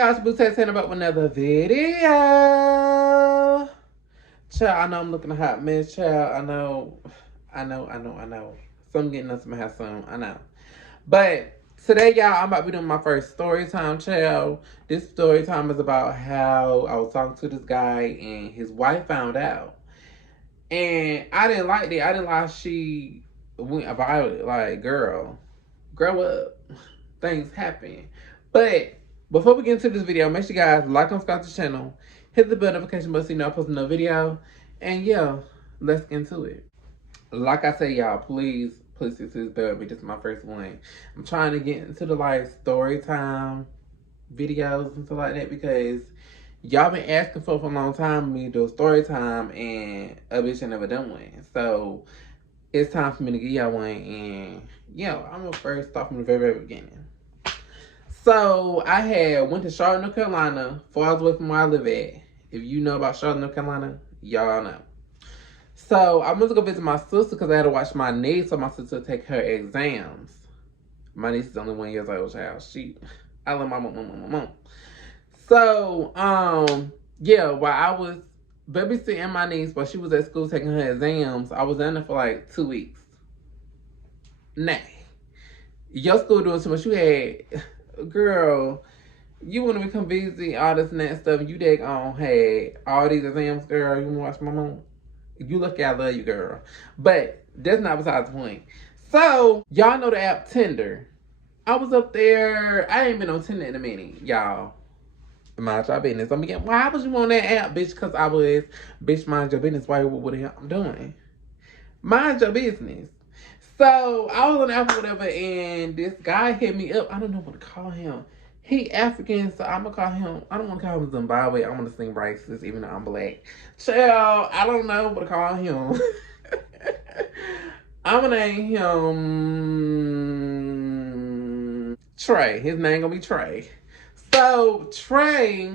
y'all, it's Boo Tana back with another video. Child, I know I'm looking a hot mess, child. I know. So I'm getting us some hair soon, I know. But today, y'all, I'm about to be doing my first story time, child. This story time is about how I was talking to this guy and his wife found out. And I didn't like that. I didn't like she went about it. Like, girl, grow up. Things happen. But before we get into this video, make sure you guys like and subscribe to the channel. Hit the bell notification button so you know I post another video. And yeah, let's get into it. Like I say, y'all, please hit this bell. This is my first one. I'm trying to get into the like story time videos and stuff like that because y'all been asking for a long time me to do a story time and a bitch ain't never done one. So it's time for me to give y'all one. And yeah, I'm gonna first start from the very beginning. So I had went to Charlotte, North Carolina, 4 hours away from where I live at. If you know about Charlotte, North Carolina, y'all know. So I went to go visit my sister because I had to watch my niece so my sister take her exams. My niece is only 1 year old, child. I love my mom. So, yeah, while I was babysitting my niece while she was at school taking her exams, I was in there for like 2 weeks. Nah. Your school doing too much. You had... Girl, you want to become busy, all this and that stuff, and you had all these exams, girl. You want to watch my mom? You lucky I love you, girl. But that's not besides the point. So, y'all know the app Tinder. I was up there. I ain't been on Tinder in a minute, y'all. Mind your business. I'm again. Why was you on that app, bitch? Because I was, bitch, mind your business. Why? What the hell I'm doing? Mind your business. So I was on the app or whatever, and this guy hit me up. I don't know what to call him. He African, so I'm gonna call him. I don't want to call him Zimbabwe. I'm gonna sing racist, even though I'm black. Child, I don't know what to call him. I'm gonna name him Trey. His name gonna be Trey. So Trey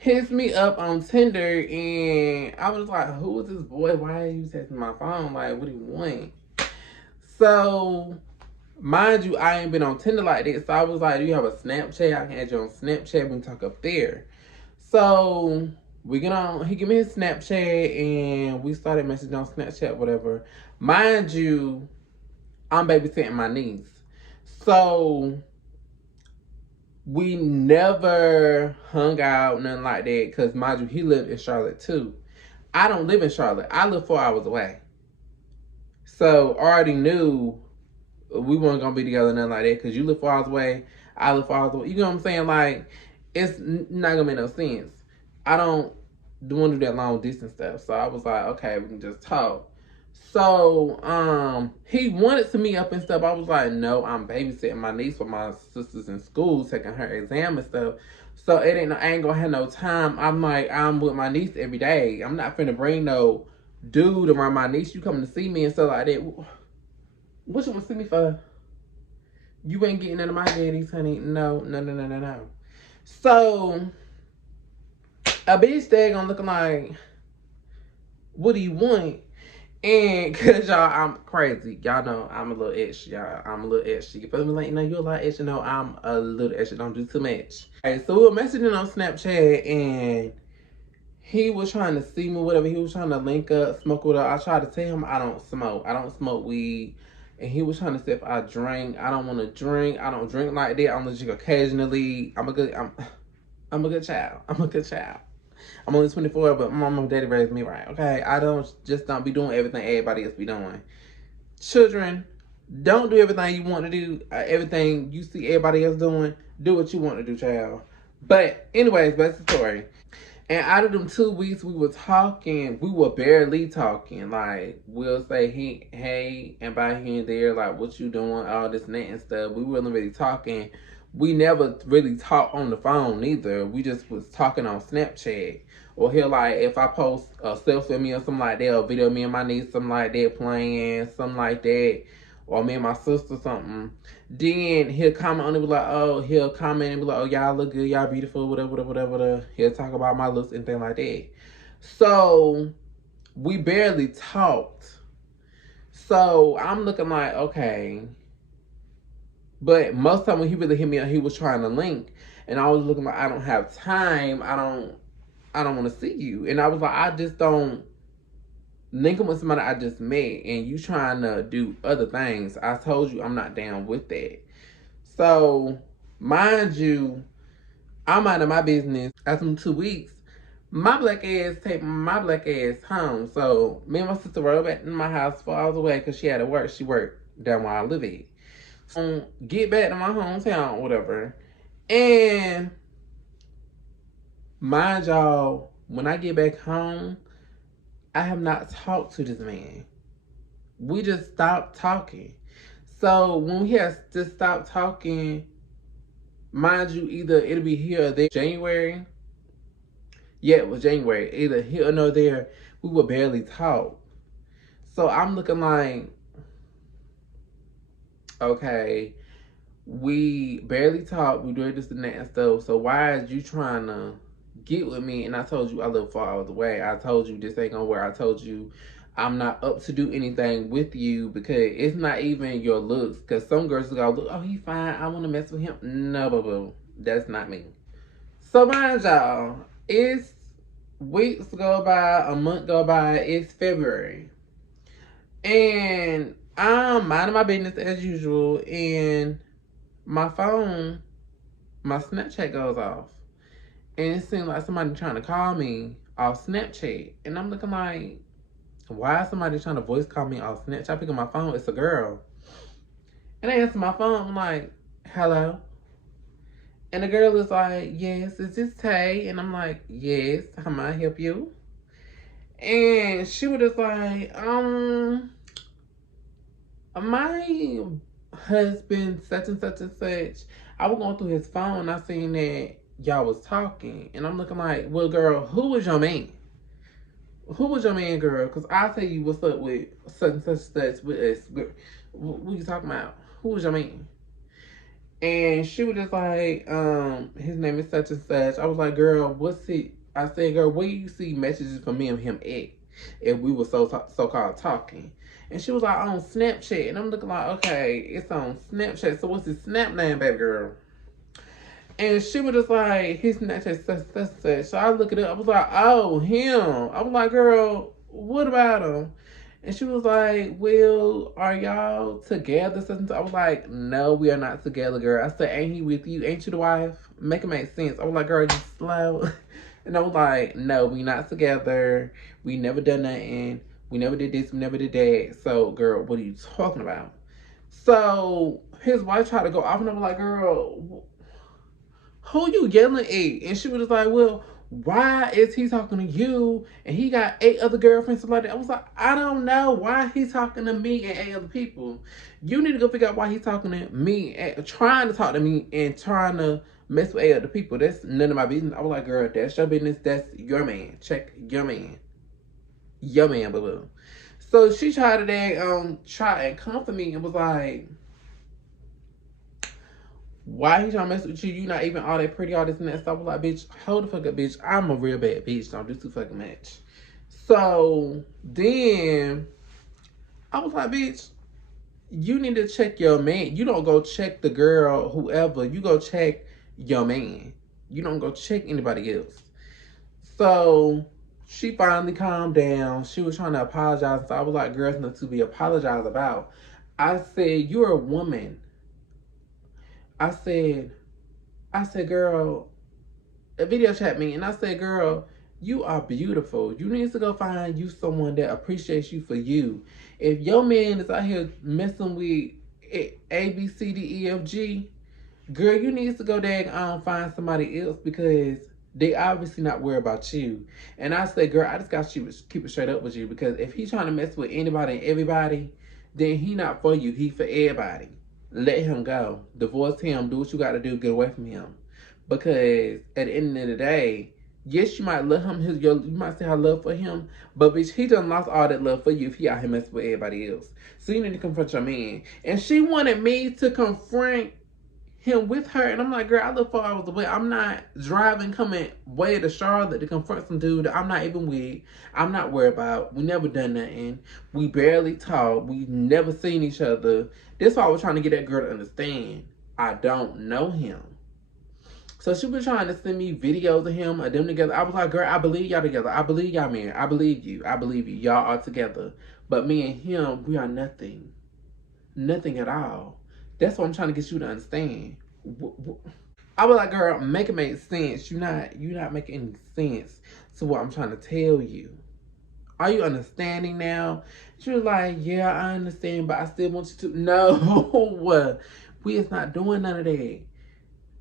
hits me up on Tinder, and I was like, who is this boy? Why are you texting my phone? Like, what do you want? So, mind you, I ain't been on Tinder like that. So I was like, do you have a Snapchat? I can add you on Snapchat. We can talk up there. So we get on, he give me his Snapchat, and we started messaging on Snapchat, whatever. Mind you, I'm babysitting my niece. So we never hung out, nothing like that, because mind you, he lived in Charlotte too. I don't live in Charlotte. I live 4 hours away. So I already knew we weren't going to be together, nothing like that, because you live 4 hours away, I live 4 hours away. You know what I'm saying? Like, it's not going to make no sense. I don't want to do that long distance stuff. So I was like, okay, we can just talk. So, he wanted to meet up and stuff. I was like, no, I'm babysitting my niece with my sisters in school, taking her exam and stuff. So I ain't gonna have no time. I'm like, I'm with my niece every day. I'm not finna bring no dude around my niece. You coming to see me and stuff like that. What you want to see me for? You ain't getting none of my daddies, honey. No. So a bitch there gonna look like, what do you want? And cause y'all, I'm crazy. Y'all know I'm a little extra, y'all. I'm a little extra. You feel me? Like, you know, you're a lot extra. No, I'm a little extra. Don't do too much. Okay, so we were messaging on Snapchat, and he was trying to see me, whatever. He was trying to link up, smoke with her. I tried to tell him I don't smoke. I don't smoke weed. And he was trying to say if I drink. I don't want to drink. I don't drink like that. I'm gonna drink occasionally. I'm a good child. I'm a good child. I'm only 24, but my mama and daddy raised me right, okay? I don't be doing everything everybody else be doing. Children, don't do everything you want to do. Everything you see everybody else doing, do what you want to do, child. But anyways, that's the story. And out of them 2 weeks we were talking, we were barely talking. Like, we'll say hey, and by here and there, like, what you doing, all this and that and stuff. We weren't really talking. We never really talked on the phone either. We just was talking on Snapchat. Or he'll, like, if I post a selfie of me or something like that, or video of me and my niece, something like that, playing, something like that, or me and my sister, something, then he'll comment on it, be like, oh, he'll comment and be like, oh, y'all look good, y'all beautiful, whatever. He'll talk about my looks and things like that. So we barely talked. So I'm looking like, okay, But most time when he really hit me up, he was trying to link, and I was looking like I don't have time. I don't want to see you. And I was like, I just don't linking with somebody I just met, and you trying to do other things. I told you I'm not down with that. So, mind you, I'm out of my business. After them 2 weeks, my black ass take my black ass home. So me and my sister rode back to my house 4 hours away because she had to work. She worked down where I live at. So get back to my hometown, whatever. And mind y'all, when I get back home, I have not talked to this man. We just stopped talking. So when we have just stopped talking, mind you, either it'll be here or there. January. Yeah, it was January. Either here or no there. We would barely talk. So I'm looking like, okay, we barely talk. We doing this and that and stuff. So why is you trying to get with me? And I told you I live 4 hours away. I told you this ain't gonna work. I told you I'm not up to do anything with you because it's not even your looks. Because some girls go, look, oh, he fine. I want to mess with him. No, boo boo. That's not me. So mind y'all, it's weeks go by, a month go by. It's February. And I'm minding my business as usual. And my phone, my Snapchat goes off. And it seems like somebody trying to call me off Snapchat. And I'm looking like, why is somebody trying to voice call me off Snapchat? I pick up my phone, it's a girl. And I answer my phone, I'm like, hello? And the girl is like, yes, is this Tay? And I'm like, yes, how may I help you? And she was just like, my husband, such and such and such. I was going through his phone, I seen that y'all was talking. And I'm looking like, well, girl, who was your man? Who was your man, girl? Because I'll tell you what's up with such and such with us. What you talking about? Who was your man? And she was just like, his name is such and such. I was like, girl, what's he? I said, girl, where you see messages from me and him at? If we were so-called talking. And she was like, on Snapchat. And I'm looking like, okay, it's on Snapchat. So what's his Snap name, baby girl? And she was just like, his Snapchat such. So I look it up. I was like, oh, him. I was like, girl, what about him? And she was like, well, are y'all together? I was like, no, we are not together, girl. I said, ain't he with you? Ain't you the wife? Make it make sense. I was like, girl, you slow. And I was like, no, we not together. We never done nothing. We never did this. We never did that. So, girl, what are you talking about? So his wife tried to go off, and I was like, girl, who you yelling at? And she was just like, well, why is he talking to you? And he got 8 other girlfriends like that. I was like, I don't know why he's talking to me and 8 other people. You need to go figure out why he's talking to me and trying to talk to me and trying to mess with 8 other people. That's none of my business. I was like, girl, that's your business. That's your man. Check your man. Your man, boo. So she tried to try and comfort me and was like, why he trying to mess with you? You not even all that pretty, all this and that stuff. I was like, bitch, hold the fuck up, bitch. I'm a real bad bitch. Don't do too fucking much. So then I was like, bitch, you need to check your man. You don't go check the girl, whoever. You go check your man. You don't go check anybody else. So she finally calmed down. She was trying to apologize. So I was like, girl, nothing to be apologized about. I said, you're a woman. I said, girl, a video chat me, and I said, girl, you are beautiful. You need to go find you someone that appreciates you for you. If your man is out here messing with A, B, C, D, E, F, G, girl, you need to go there and find somebody else because they obviously not worried about you. And I said, girl, I just got to keep it straight up with you because if he's trying to mess with anybody and everybody, then he not for you. He for everybody. Let him go. Divorce him. Do what you got to do. Get away from him. Because at the end of the day, yes, you might love him. You might say have love for him, but bitch, he done lost all that love for you if he out here messing with everybody else. So you need to confront your man. And she wanted me to confront him with her. And I'm like, girl, I live 4 hours away. I'm not driving, coming way to Charlotte to confront some dude that I'm not even with. I'm not worried about. We never done nothing. We barely talk. We never seen each other. That's why I was trying to get that girl to understand. I don't know him. So she was trying to send me videos of him, of them together. I was like, girl, I believe y'all together. I believe y'all married. I believe you. I believe you. Y'all are together. But me and him, we are nothing. Nothing at all. That's what I'm trying to get you to understand. I was like, girl, make it make sense. You're not making any sense to what I'm trying to tell you. Are you understanding now? She was like, yeah, I understand, but I still want you to. No, we is not doing none of that.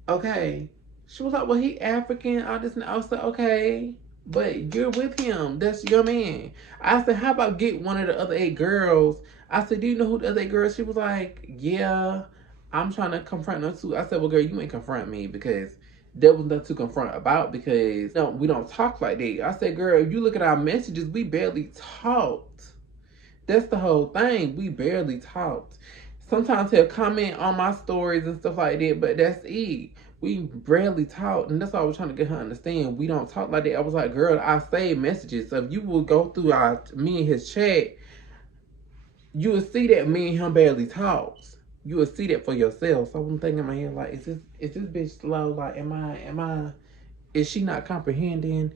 Okay. She was like, well, he African, all this. And I was like, okay, but you're with him. That's your man. I said, how about get one of the other 8 girls? I said, do you know who the other 8 girls? She was like, yeah, I'm trying to confront them too. I said, well, girl, you ain't confront me because there was nothing to confront about because no, we don't talk like that. I said, girl, if you look at our messages, we barely talked. That's the whole thing. We barely talked. Sometimes he'll comment on my stories and stuff like that, but that's it. We rarely talk, and that's why I was trying to get her to understand. We don't talk like that. I was like, girl, I save messages. So if you will go through me and his chat, you will see that me and him barely talks. You will see that for yourself. So I'm thinking in my head, like, is this bitch slow? Like, is she not comprehending?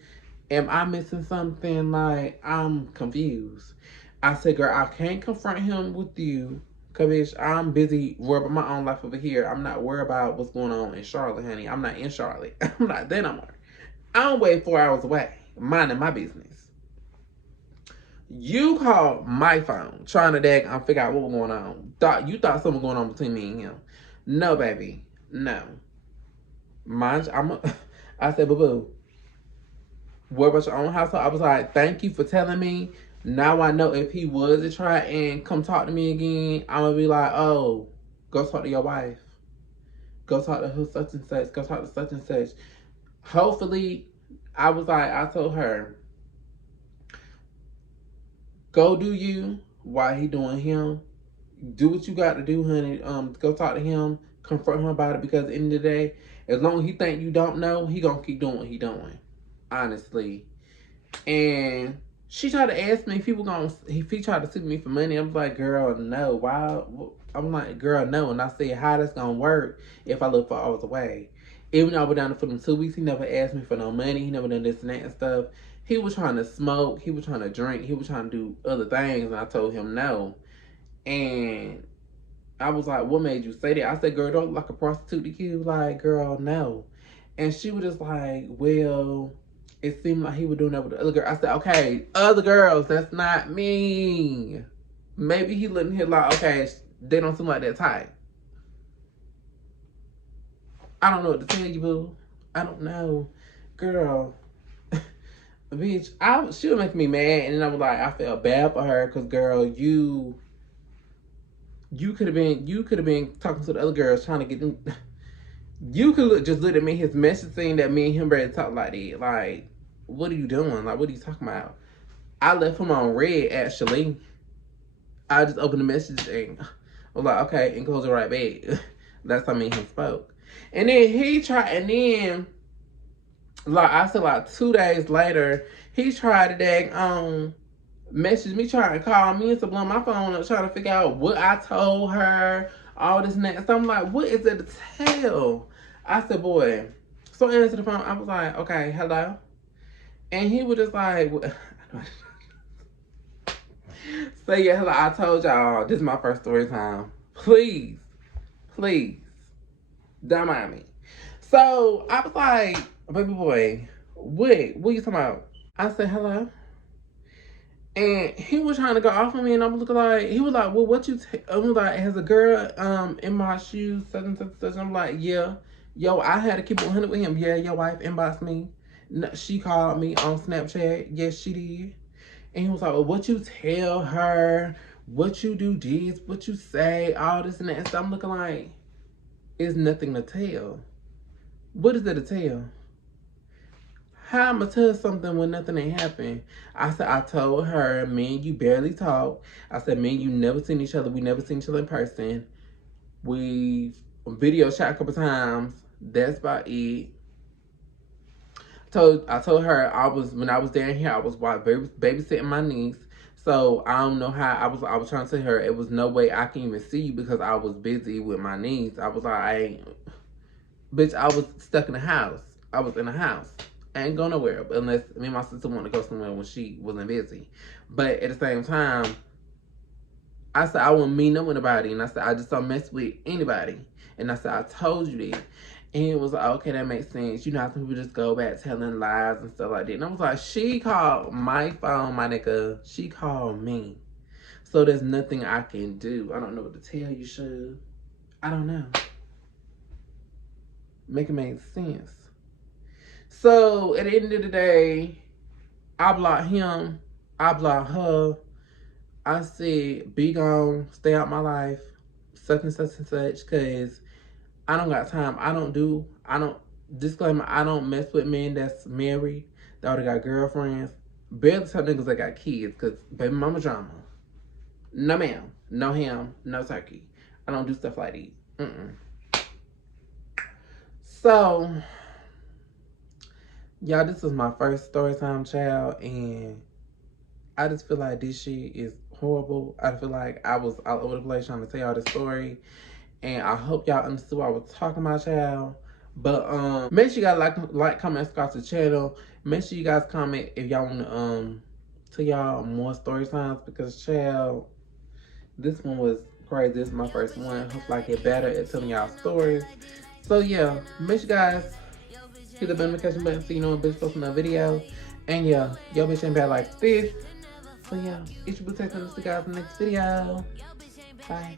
Am I missing something? Like, I'm confused. I said, girl, I can't confront him with you. Cause bitch, I'm busy worried about my own life over here. I'm not worried about what's going on in Charlotte, honey. I'm not in Charlotte. I'm not there no more. I'm way 4 hours away, minding my business. You called my phone trying to figure out what was going on. You thought something was going on between me and him. No, baby. No. Mind you, I said, boo-boo, worry about your own household. I was like, thank you for telling me. Now I know if he was to try and come talk to me again, I'm going to be like, oh, go talk to your wife. Go talk to who such and such. Go talk to such and such. Hopefully, I told her, go do you while he doing him. Do what you got to do, honey. Go talk to him. Confront him about it because at the end of the day, as long as he think you don't know, he going to keep doing what he doing. Honestly. And she tried to ask me if he tried to sue me for money. I was like, girl, no. Why? I'm like, girl, no. And I said, how that's gonna work if I live 4 hours away? Even though I was down there for them 2 weeks, he never asked me for no money. He never done this and that and stuff. He was trying to smoke. He was trying to drink. He was trying to do other things. And I told him no. And I was like, what made you say that? I said, girl, don't look like a prostitute to you. Like, girl, no. And she was just like, well, it seemed like he was doing that with the other girl. I said, okay, other girls, that's not me. Maybe he looking here like, okay, they don't seem like that type. I don't know what to tell you, boo. I don't know. Girl, bitch, she was making me mad. And then I was like, I felt bad for her because, girl, you could have been talking to the other girls trying to get them. You could just look at me, his message saying that me and him ready to talk like that. Like, what are you doing? Like, what are you talking about? I left him on red, actually. I just opened the message and I was like, okay, and closed it right back. That's how me and him spoke. And then he tried, and then, like, I said, like, 2 days later, he tried to message me, trying to call me and to blow my phone up, trying to figure out what I told her, all this and that. So I'm like, what is it to tell? I said, boy. So I answered the phone. I was like, okay, hello? And he was just like, so yeah, hello, I told y'all, this is my first story time. Please, don't mind me. So I was like, baby boy, what are you talking about? I said, hello? And he was trying to go off on me, and I'm looking like, he was like, well, what you, I was like, has a girl in my shoes, such and such and such. I'm like, yeah. Yo, I had to keep it 100 with him. Yeah, your wife inboxed me. No, she called me on Snapchat. Yes, she did. And he was like, well, what you tell her, what you do this, what you say, all this and that. And so I'm looking like, it's nothing to tell. What is there to tell? How am I tell something when nothing ain't happened? I said, I told her, me and you barely talk. I said, me and you never seen each other. We never seen each other in person. We video chat a couple times. That's about it. I told her when I was down here, I was babysitting my niece. So I don't know how I was trying to tell her it was no way I can even see you because I was busy with my niece. I was like, bitch, I was stuck in the house. I was in the house. I ain't go nowhere unless me and my sister want to go somewhere when she wasn't busy. But at the same time, I said I wouldn't meet no anybody, and I said I just don't mess with anybody. And I said I told you that. And it was like, okay, that makes sense. You know how some people just go back telling lies and stuff like that. And I was like, she called my phone, my nigga. She called me. So there's nothing I can do. I don't know what to tell you, Shug. I don't know. Make it make sense. So at the end of the day, I blocked him. I blocked her. I said, be gone, stay out my life, such and such and such, because I don't got time. Disclaimer, I don't mess with men that's married, that already got girlfriends. Barely tell niggas that got kids, because baby mama drama. No ma'am, no ham, no turkey. I don't do stuff like that. So, y'all, this is my first story time, child, and I just feel like this shit is horrible. I feel like I was all over the place trying to tell y'all the story. And I hope y'all understood what I was talking about, child. But make sure you guys like, comment, subscribe to the channel. Make sure you guys comment if y'all want to tell y'all more story times, because child, this one was crazy. This is my first one. Hopefully I get better at telling y'all stories. So yeah, make sure you guys hit the notification button so you know when bitch posts another video. And yeah, your bitch ain't bad like this. So yeah, it's your boo taking us to guys in the next video. Bye.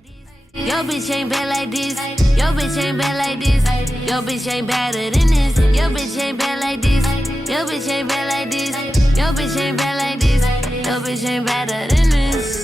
Yo bitch ain't bad like this. Yo bitch ain't bad like this. Yo bitch ain't better than this. Yo bitch ain't bad like this. Yo bitch ain't bad like this. Yo bitch ain't bad like this. Yo bitch ain't better than this.